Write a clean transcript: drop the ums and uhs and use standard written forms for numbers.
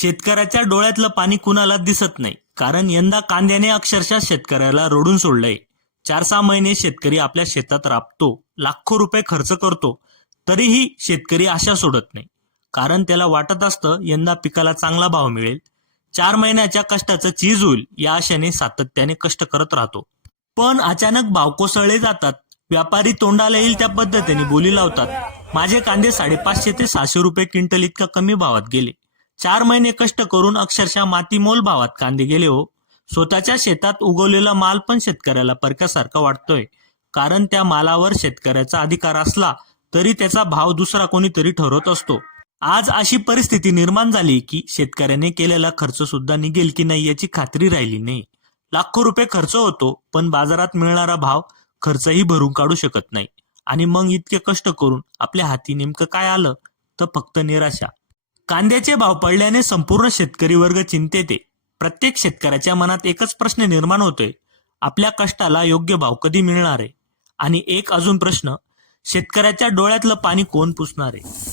शेतकऱ्याच्या डोळ्यातलं पाणी कुणाला दिसत नाही, कारण यंदा कांद्याने अक्षरशः शेतकऱ्याला रडून सोडलंय. 4-6 महिने शेतकरी आपल्या शेतात राबतो, लाखो रुपये खर्च करतो, तरीही शेतकरी आशा सोडत नाही. कारण त्याला वाटत असतं यंदा पिकाला चांगला भाव मिळेल. 4 महिन्याच्या कष्टाचं चीज होईल या आशेने सातत्याने कष्ट करत राहतो. पण अचानक भाव कोसळले जातात. व्यापारी तोंडाला येईल त्या पद्धतीने बोली लावतात. माझे कांदे 550 ते 600 रुपये क्विंटल इतका कमी भावात गेले. 4 महिने कष्ट करून अक्षरशः मातीमोल भावात कांदे गेले हो. स्वतःच्या शेतात उगवलेला माल पण शेतकऱ्याला परक्यासारखा वाटतोय, कारण त्या मालावर शेतकऱ्याचा अधिकार असला तरी त्याचा भाव दुसरा कोणीतरी ठरवत असतो. आज अशी परिस्थिती निर्माण झाली की शेतकऱ्याने केलेला खर्च सुद्धा निघेल की नाही याची खात्री राहिली नाही. लाखो रुपये खर्च होतो, पण बाजारात मिळणारा भाव खर्चही भरून काढू शकत नाही. आणि मग इतके कष्ट करून आपल्या हाती नेमकं काय आलं तर फक्त निराशा. कांद्याचे भाव पडल्याने संपूर्ण शेतकरी वर्ग चिंतेत आहे. प्रत्येक शेतकऱ्याच्या मनात एकच प्रश्न निर्माण होतोय, आपल्या कष्टाला योग्य भाव कधी मिळणार आहे? आणि एक अजून प्रश्न, शेतकऱ्याच्या डोळ्यातलं पाणी कोण पुसणार आहे?